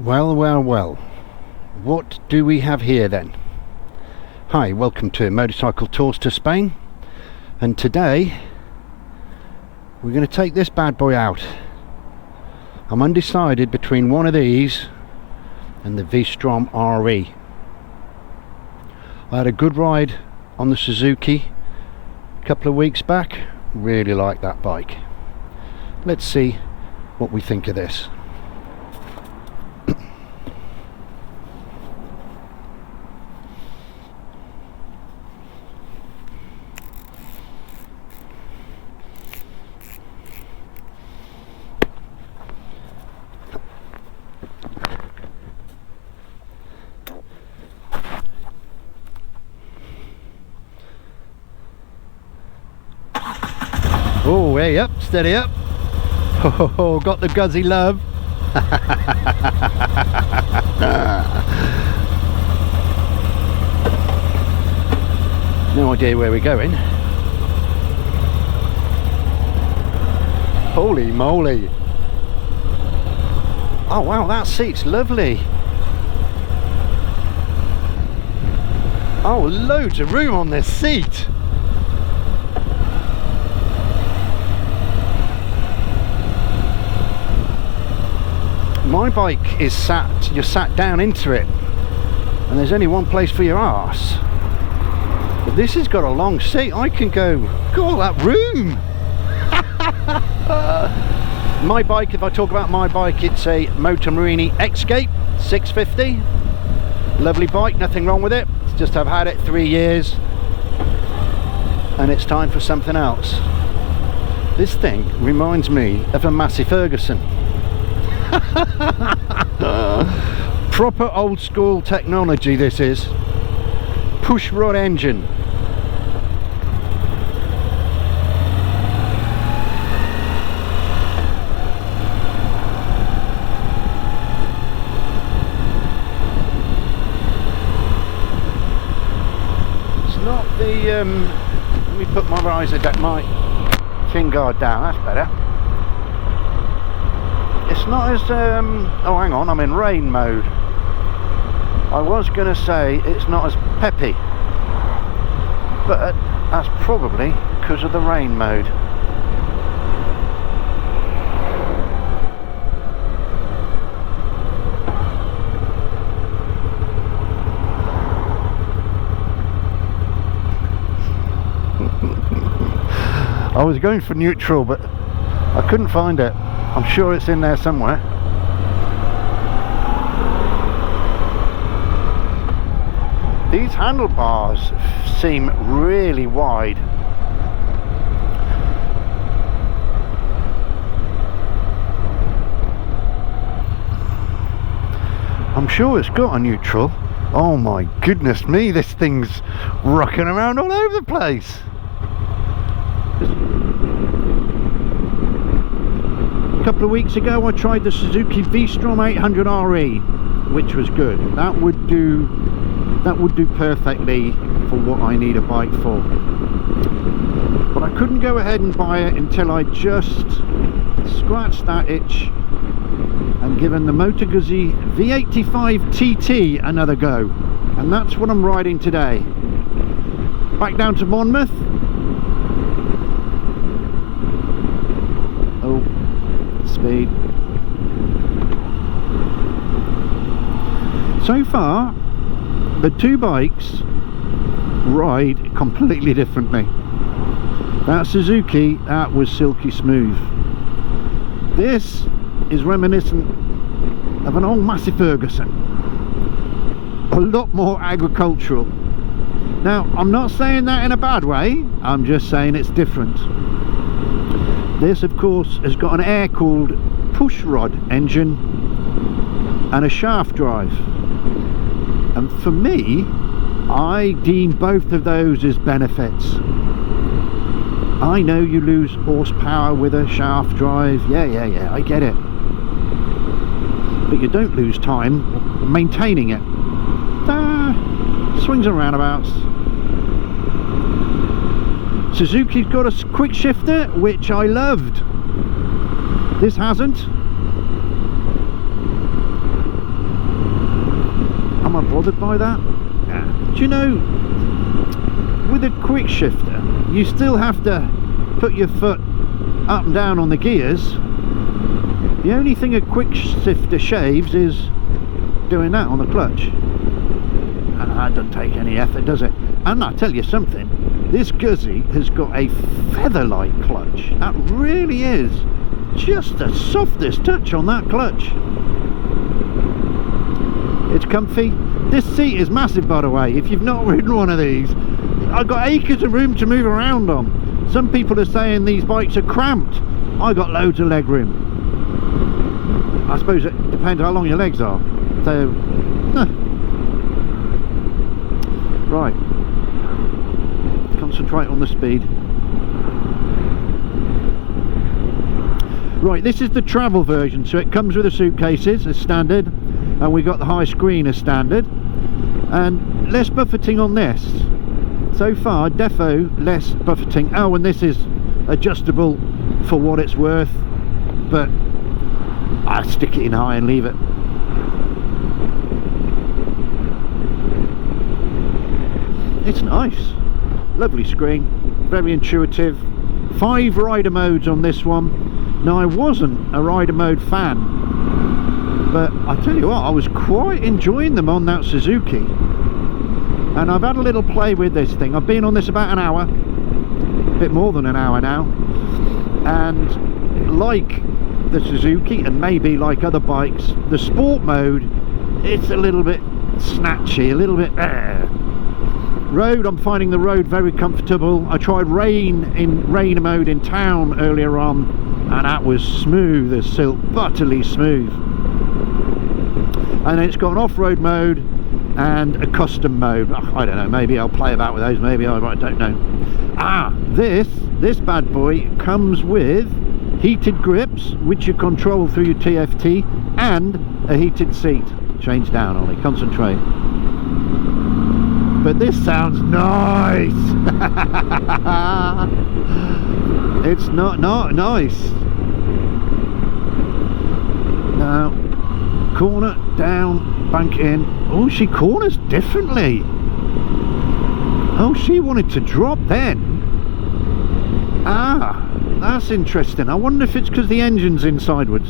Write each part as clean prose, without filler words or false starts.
Well, well, well, what do we have here then? Hi, welcome to Motorcycle Tours to Spain, and today we're going to take this bad boy out. I'm undecided between one of these and the Vstrom RE. I had a good ride on the Suzuki a couple of weeks back, really like that bike. Let's see what we think of this. Oh, hey up, steady up. Oh, got the Guzzi love. No idea where we're going. Holy moly. Oh wow, that seat's lovely. Oh, loads of room on this seat. My bike is you're sat down into it and there's only one place for your arse, but this has got a long seat. I can go, all that room. My bike, if I talk about my bike, it's a Moto Guzzi V85TT. Lovely bike, nothing wrong with it. It's just I've had it 3 years and it's time for something else. This thing reminds me of a Massey Ferguson. Proper old school technology this is. Push rod engine. It's not the let me put my visor down, my chin guard down, that's better. It's not as, oh hang on, I'm in rain mode. I was going to say it's not as peppy, but that's probably because of the rain mode. I was going for neutral, but I couldn't find it. I'm sure it's in there somewhere. These handlebars seem really wide. I'm sure it's got a neutral. Oh my goodness me, this thing's rocking around all over the place. A couple of weeks ago I tried the Suzuki Vstrom 800 RE, which was good. That would do perfectly for what I need a bike for. But I couldn't go ahead and buy it until I just scratched that itch and given the Moto Guzzi V85TT another go. And that's what I'm riding today. Back down to Monmouth. Oh, speed. So far the two bikes ride completely differently. That Suzuki, that was silky smooth. This is reminiscent of an old Massey Ferguson, a lot more agricultural. Now I'm not saying that in a bad way, I'm just saying it's different. This of course has got an air-cooled push rod engine and a shaft drive, and for me I deem both of those as benefits. I know you lose horsepower with a shaft drive, yeah, I get it, but you don't lose time maintaining it. Swings and roundabouts. Suzuki's got a quick shifter, which I loved. This hasn't. bothered by that. Do you know, with a quick shifter, you still have to put your foot up and down on the gears. The only thing a quick shifter shaves is doing that on the clutch. And that doesn't take any effort, does it? And I'll tell you something, this Guzzi has got a feather-like clutch. That really is just the softest touch on that clutch. It's comfy. This seat is massive, by the way. If you've not ridden one of these, I've got acres of room to move around on. Some people are saying these bikes are cramped. I got loads of leg room. I suppose it depends how long your legs are. So, right. Concentrate on the speed. Right, this is the travel version, so it comes with the suitcases as standard, and we got the high screen as standard, and less buffeting on this. So far, defo less buffeting. Oh, and this is adjustable for what it's worth, but I'll stick it in high and leave it. It's nice. Lovely screen, very intuitive. 5 rider modes on this one. Now, I wasn't a rider mode fan, but I tell you what, I was quite enjoying them on that Suzuki. And I've had a little play with this thing. I've been on this about an hour, a bit more than an hour now, and like the Suzuki and maybe like other bikes, the sport mode, it's a little bit snatchy, a little bit road. I'm finding the road very comfortable. I tried rain mode in town earlier on, and that was smooth as silk, butterly smooth. And then it's got an off-road mode and a custom mode. I don't know, maybe I'll play about with those, maybe I don't know. This bad boy comes with heated grips, which you control through your TFT, and a heated seat. Change down, Ollie, concentrate. But this sounds nice. It's not nice. Now, corner, down, bank in. Oh, she corners differently. Oh, she wanted to drop then. Ah, that's interesting. I wonder if it's because the engine's in sideways.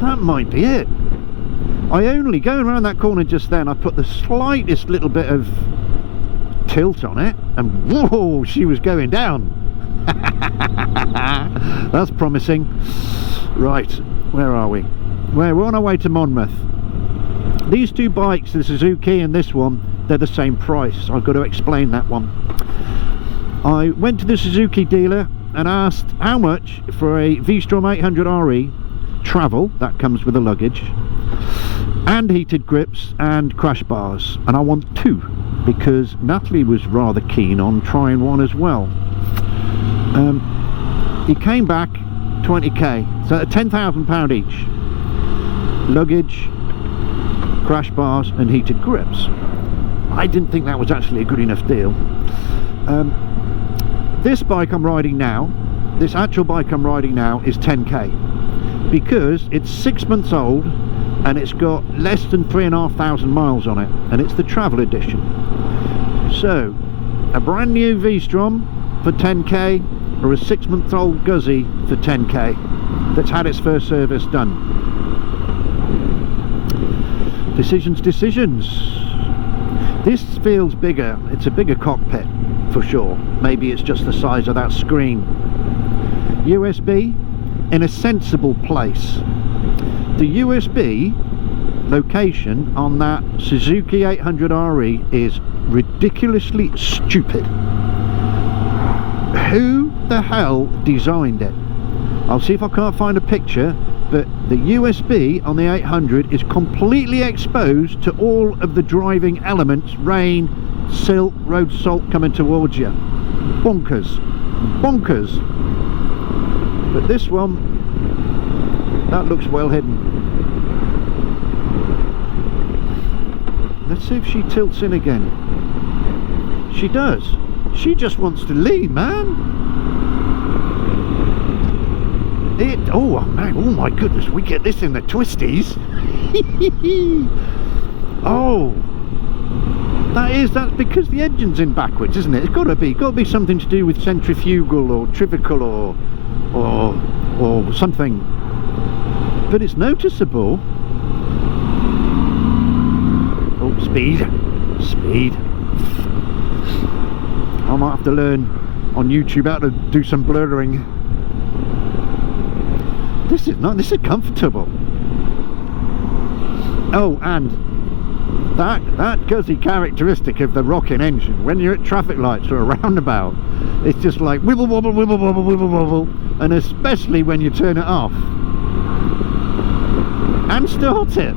That might be it. I only, going around that corner just then, I put the slightest little bit of tilt on it, and whoa, she was going down. That's promising. Right, where are we? We're on our way to Monmouth. These two bikes, the Suzuki and this one, they're the same price. I've got to explain that one. I went to the Suzuki dealer and asked how much for a Vstrom 800RE travel, that comes with the luggage, and heated grips and crash bars, and I want 2 because Natalie was rather keen on trying one as well. He came back 20k, so £10,000 each. Luggage, crash bars and heated grips. I didn't think that was actually a good enough deal. This bike I'm riding now, this actual bike I'm riding now, is 10k because it's 6 months old and it's got less than 3,500 miles on it, and it's the travel edition. So a brand new Vstrom for 10k or a 6 month old Guzzi for 10k that's had its first service done. Decisions. This feels bigger. It's a bigger cockpit for sure. Maybe it's just the size of that screen. USB in a sensible place. The USB location on that Suzuki 800RE is ridiculously stupid. Who the hell designed it? I'll see if I can't find a picture, but the USB on the 800 is completely exposed to all of the driving elements, rain, silt, road salt coming towards you. Bonkers. But this one, that looks well hidden. Let's see if she tilts in again. She does. She just wants to lean, man. Oh man, oh my goodness, we get this in the twisties. Oh, that's because the engine's in backwards, isn't it? It's got to be something to do with centrifugal or trivical or something. But it's noticeable. Oh, speed. I might have to learn on YouTube how to do some blurring. This is comfortable. Oh, and that Guzzi characteristic of the rocking engine, when you're at traffic lights or a roundabout, it's just like wibble wobble, wibble wobble, wibble wobble, and especially when you turn it off and start it.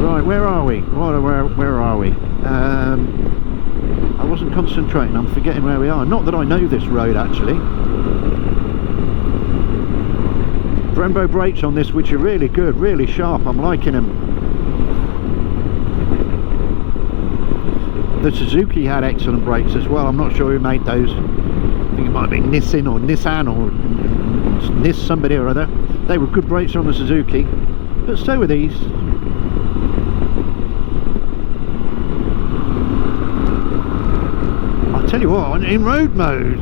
Right, where are we? Where are we? I wasn't concentrating, I'm forgetting where we are. Not that I know this road actually. Brembo brakes on this, which are really good, really sharp. I'm liking them. The Suzuki had excellent brakes as well. I'm not sure who made those. I think it might have been Nissan or Nis somebody or other. They were good brakes on the Suzuki, but so were these. I'll tell you what, in road mode.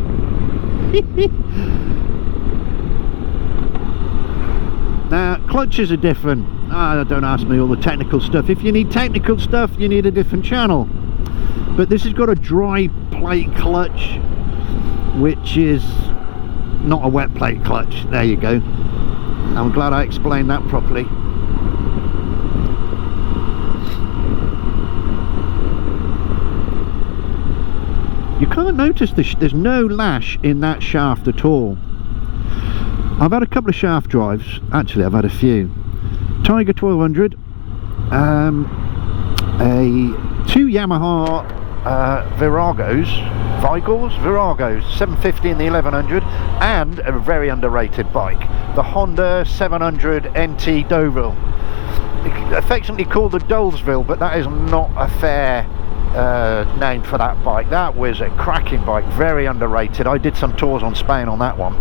Now, clutches are different. Don't ask me all the technical stuff. If you need technical stuff, you need a different channel. But this has got a dry plate clutch, which is not a wet plate clutch. There you go. I'm glad I explained that properly. You can't notice there's no lash in that shaft at all. I've had a couple of shaft drives, actually I've had a few. Tiger 1200, two Yamaha Viragos, 750 in the 1100, and a very underrated bike, the Honda 700 NT Deauville. Affectionately called the Dolesville, but that is not a fair name for that bike. That was a cracking bike, very underrated. I did some tours on Spain on that one.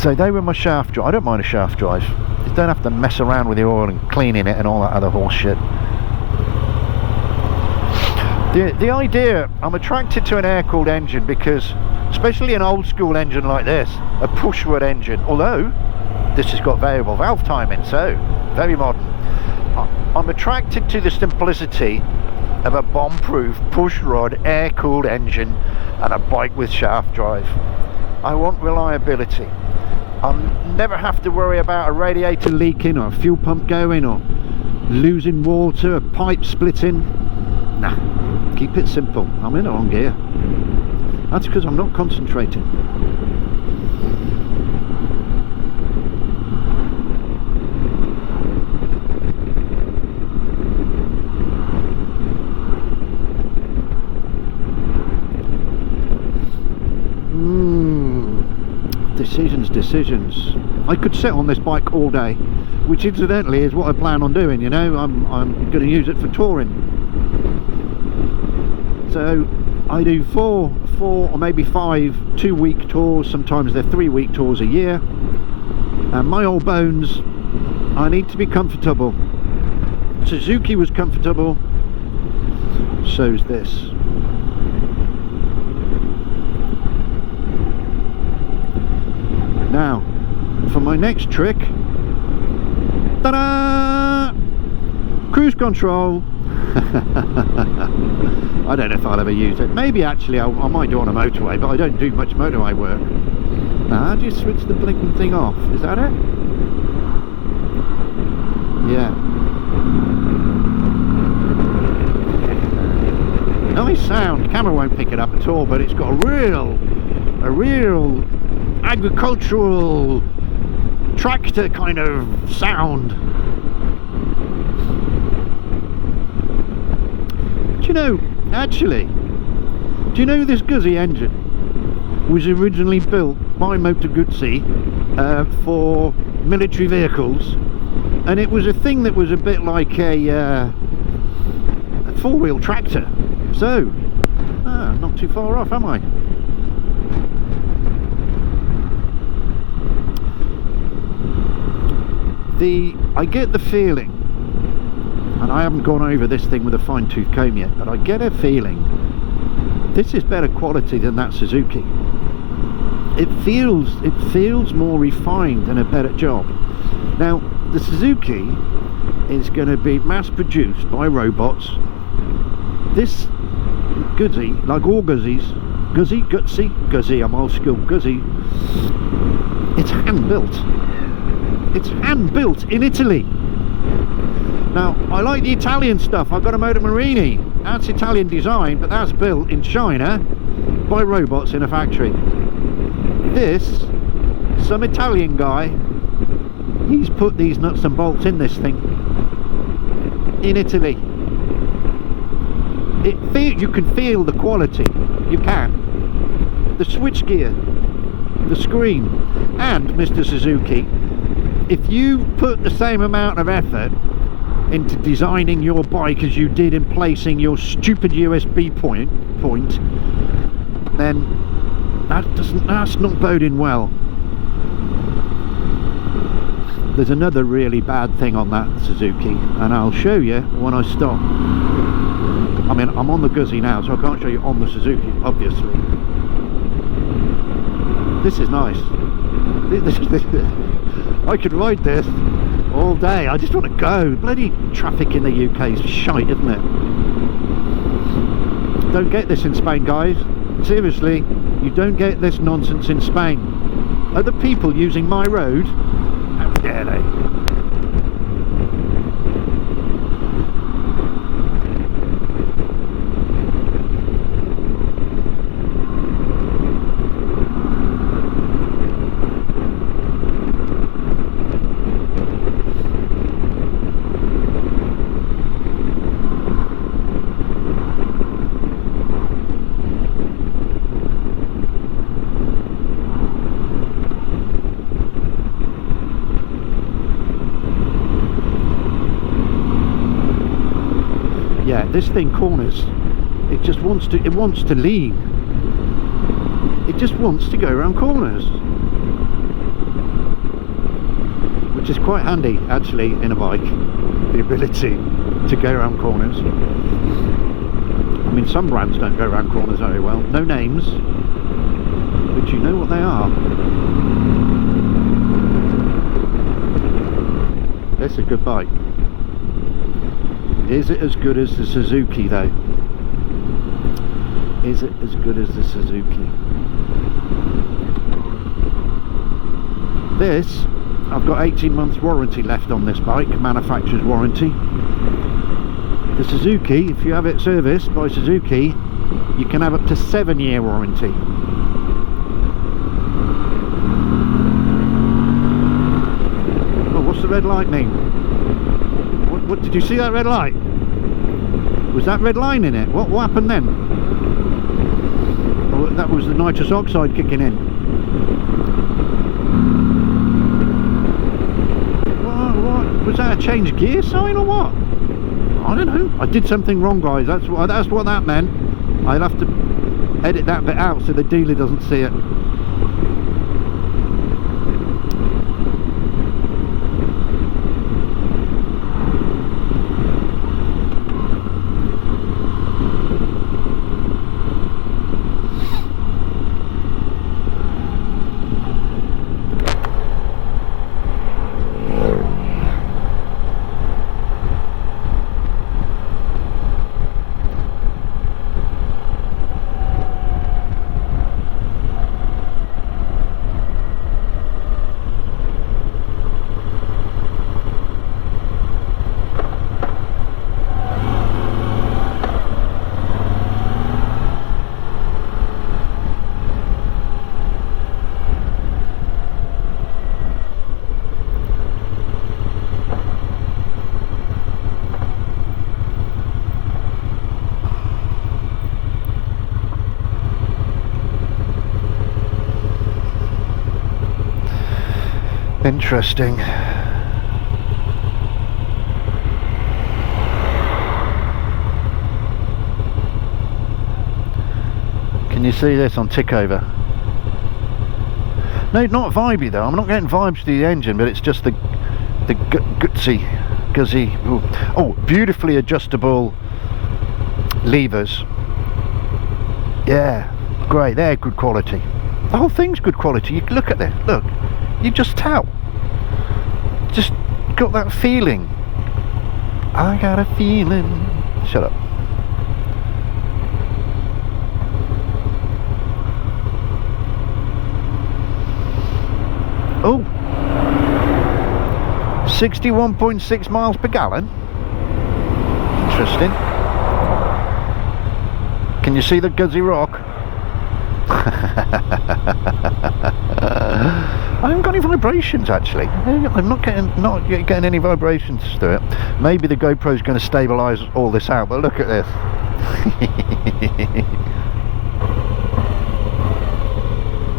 So they were my shaft drive. I don't mind a shaft drive. You don't have to mess around with the oil and cleaning it and all that other horse shit. The idea, I'm attracted to an air-cooled engine because, especially an old school engine like this, a pushwood engine, although this has got variable valve timing, so very modern. I'm attracted to the simplicity of a bomb-proof pushrod air-cooled engine and a bike with shaft drive. I want reliability. I'll never have to worry about a radiator leaking or a fuel pump going or losing water, a pipe splitting. Nah, keep it simple. I'm in it on gear. That's because I'm not concentrating. Decisions. I could sit on this bike all day, which incidentally is what I plan on doing, you know. I'm going to use it for touring. So I do four or maybe 5 2-week tours, sometimes they're 3-week tours a year, and my old bones, I need to be comfortable. Suzuki was comfortable, so's this. Now, for my next trick, ta-da! Cruise control. I don't know if I'll ever use it. Maybe actually I might do on a motorway, but I don't do much motorway work. Now, how do you switch the blinking thing off? Is that it? Yeah. Nice sound. The camera won't pick it up at all, but it's got a real agricultural tractor kind of sound. Do you know, actually, do you know this Guzzi engine was originally built by Moto Guzzi for military vehicles, and it was a thing that was a bit like a 4-wheel tractor. So, not too far off, am I? I get the feeling, and I haven't gone over this thing with a fine-tooth comb yet, but I get a feeling this is better quality than that Suzuki. It feels more refined and a better job. Now, the Suzuki is going to be mass-produced by robots. This Guzzi, like all Guzzis, Guzzi, I'm old school, Guzzi, it's hand-built. It's hand-built in Italy. Now, I like the Italian stuff. I've got a Moto Marini. That's Italian design, but that's built in China by robots in a factory. This, some Italian guy, he's put these nuts and bolts in this thing in Italy. You can feel the quality. You can. The switchgear, the screen, and Mr. Suzuki, if you put the same amount of effort into designing your bike as you did in placing your stupid USB point, then that's not boding well. There's another really bad thing on that Suzuki, and I'll show you when I stop. I mean, I'm on the Guzzi now, so I can't show you on the Suzuki, obviously. This is nice. I could ride this all day. I just want to go. Bloody traffic in the UK is shite, isn't it? Don't get this in Spain, guys. Seriously, you don't get this nonsense in Spain. Other people using my road, how dare they? Yeah, this thing corners. It just wants to. It wants to lean. It just wants to go around corners, which is quite handy actually in a bike. The ability to go around corners. I mean, some brands don't go around corners very well. No names, but you know what they are. That's a good bike. Is it as good as the Suzuki though? Is it as good as the Suzuki? This, I've got 18 months warranty left on this bike, manufacturer's warranty. The Suzuki, if you have it serviced by Suzuki, you can have up to 7-year warranty. Oh, what's the red light mean? What did you see that red light? Was that red line in it? What happened then? Oh, that was the nitrous oxide kicking in. What? Was that a change gear sign or what? I don't know. I did something wrong, guys. That's what that meant. I'll have to edit that bit out so the dealer doesn't see it. Interesting. Can you see this on tick over? No, not vibey though. I'm not getting vibes to the engine, but it's just the the Guzzi. Oh, beautifully adjustable levers. Yeah, great. They're good quality. The whole thing's good quality. You look at this. Look, you just tell. Just got that feeling. I got a feeling. Shut up. Oh, 61.6 miles per gallon. Interesting. Can you see the Guzzi rock? I haven't got any vibrations actually. I'm not getting any vibrations through it. Maybe the GoPro's going to stabilise all this out, but look at this.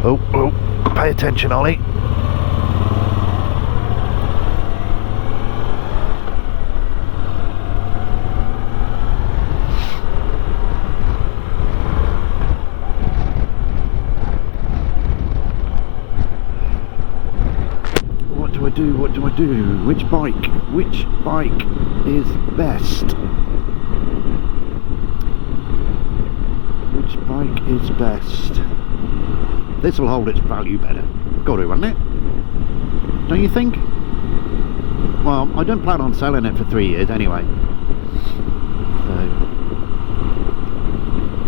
Oh, pay attention, Ollie. What do I do? Which bike is best? Which bike is best? This will hold its value better. Got to, won't it? Don't you think? Well, I don't plan on selling it for 3 years anyway. So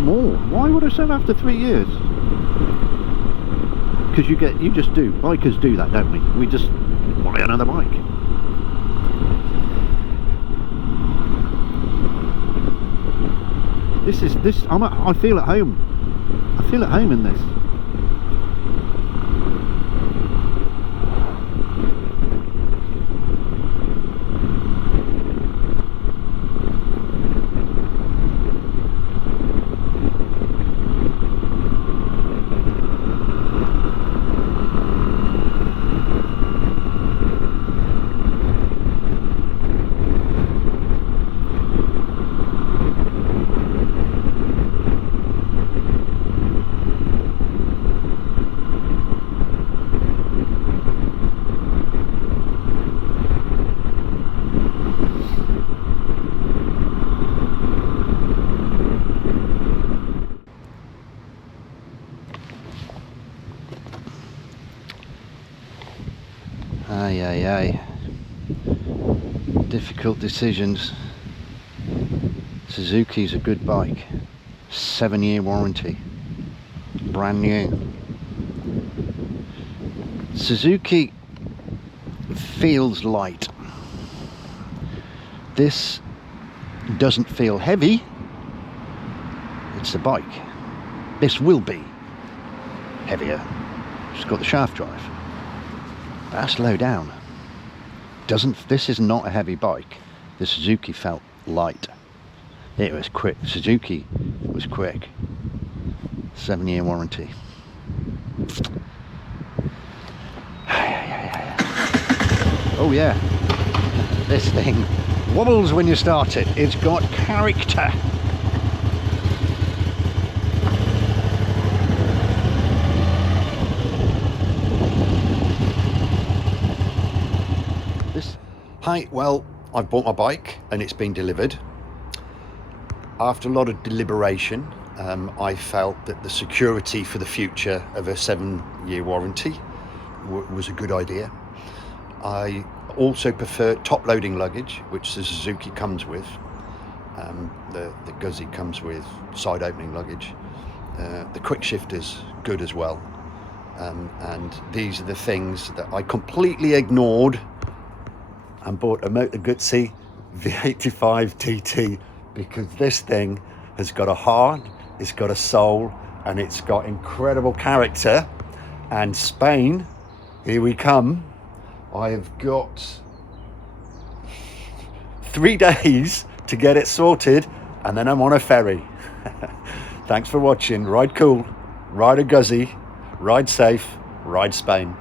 more. Why would I sell after 3 years? Because you just do. Bikers do that, don't we? We just buy another bike. I feel at home. I feel at home in this. Aye. Difficult decisions. Suzuki's a good bike. 7-year warranty. Brand new. Suzuki feels light. This doesn't feel heavy. It's a bike. This will be heavier. It's got the shaft drive. That's low down. This is not a heavy bike. The Suzuki felt light. It was quick. Suzuki was quick. 7-year warranty. Oh yeah, this thing wobbles when you start it. It's got character. Hi, well, I've bought my bike and it's been delivered. After a lot of deliberation, I felt that the security for the future of a 7-year warranty was a good idea. I also prefer top loading luggage, which the Suzuki comes with. The Guzzi comes with side opening luggage. The quick shifter's good as well. And these are the things that I completely ignored and bought a Moto Guzzi V85TT because this thing has got a heart, it's got a soul, and it's got incredible character. And Spain, here we come. I have got 3 days to get it sorted, and then I'm on a ferry. Thanks for watching. Ride cool, ride a Guzzi, ride safe, ride Spain.